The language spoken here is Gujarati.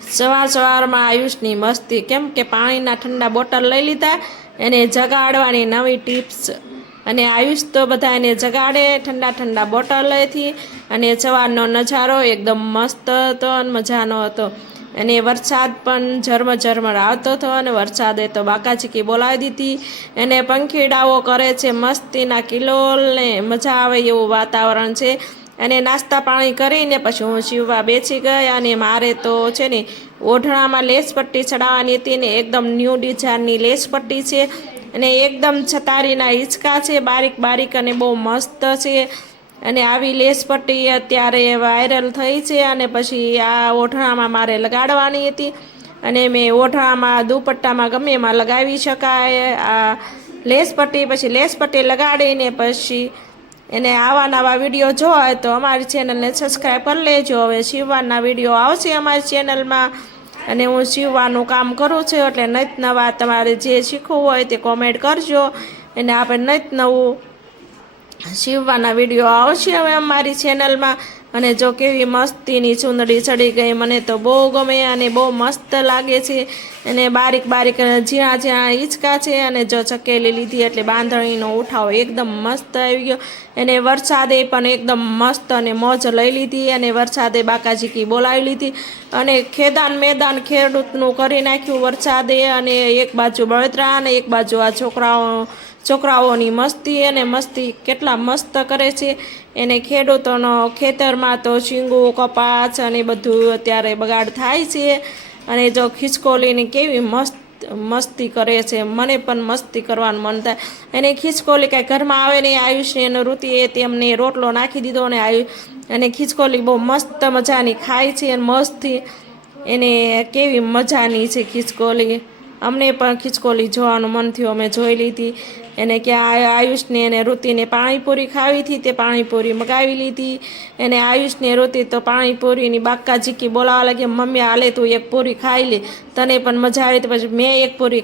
સવાર સવારમાં આયુષની મસ્તી, કેમ કે પાણીના ઠંડા બોટલ લઈ લીધા, એને જગાડવાની નવી ટિપ્સ. અને આયુષ તો બધા એને જગાડે ઠંડા ઠંડા બોટલેથી. અને સવારનો નજારો એકદમ મસ્ત હતો અને મજાનો હતો. અને વરસાદ પણ ઝરમર આવતો હતો અને વરસાદે તો બાકાચીકી બોલાવી દીધી. એને પંખીડાઓ કરે છે મસ્તીના કિલોલ ને મજા આવે એવું વાતાવરણ છે. અને નાસ્તા પાણી કરીને પછી હું શિવવા બેસી ગઈ. અને મારે તો છે ને ઓઢણામાં લેસ પટ્ટી ચડાવવાની હતી ને એકદમ ન્યૂ ડિઝાઇનની લેસ પટ્ટી છે. અને એકદમ છતારીના હિંચકા છે, બારીક બારીક અને બહુ મસ્ત છે. અને આવી લેસ પટ્ટી અત્યારે વાયરલ થઈ છે. અને પછી આ ઓઢણામાં મારે લગાડવાની હતી. અને મેં ઓઢણામાં દુપટ્ટામાં ગમે એમાં લગાવી શકાય આ લેસ પટ્ટી. પછી લેસ પટ્ટી લગાડીને પછી એને આવા નવા વિડીયો જોવા હોય તો અમારી ચેનલને સબસ્ક્રાઈબ કરી લેજો. હવે સીવવાના વિડીયો આવશે અમારી ચેનલમાં. અને હું સીવવાનું કામ કરું છું એટલે નિત નવા તમારે જે શીખવું હોય તે કોમેન્ટ કરજો. અને આપણે નિત નવું સીવવાના વિડીયો આવશે હવે અમારી ચેનલમાં. અને જો કેવી મસ્તીની ચૂંદડી ચડી ગઈ, મને તો બહુ ગમે અને બહુ મસ્ત લાગે છે. અને બારીક બારીક ઝીણા ઝીણા હિંચકા છે. અને જો ચકેલી લીધી એટલે બાંધણીનો ઉઠાવો એકદમ મસ્ત આવી ગયો. અને વરસાદે પણ એકદમ મસ્ત અને મોજ લઈ લીધી. અને વરસાદે બાકાજીકી બોલાવી લીધી. અને મેદાન ખેડૂતનું કરી નાખ્યું વરસાદે. અને એક બાજુ બળતરા અને એક બાજુ આ છોકરાઓની મસ્તી. અને મસ્તી કેટલા મસ્ત કરે છે. એને ખેડૂતોનો ખેતરમાં તો શીંગું કપાસ અને બધું અત્યારે બગાડ થાય છે. અને જો ખિસકોલીની કેવી મસ્તી કરે છે, મને પણ મસ્તી કરવાનું મન થાય. એને ખિસકોલી કાંઈ ઘરમાં આવે ને આયુષને એનો ઋતિએ તેમને રોટલો નાખી દીધો. અને ખિસકોલી બહુ મસ્ત મજાની ખાય છે. અને મસ્તી એને કેવી મજાની છે ખિસકોલી. અમને પણ ખિસકોલી જોવાનું મન થયું, અમે જોઈ લીધી. એને કે આયુષને એને ઋતિને પાણીપુરી ખાવી હતી તે પાણીપુરી મગાવી લીધી. એને આયુષને ઋતિ તો પાણીપુરીની બાકાજીકી બોલાવવા લાગી, મમ્મી હાલે તું એક પૂરી ખાઈ લે, તને પણ મજા આવી. તો પછી મેં એક પૂરી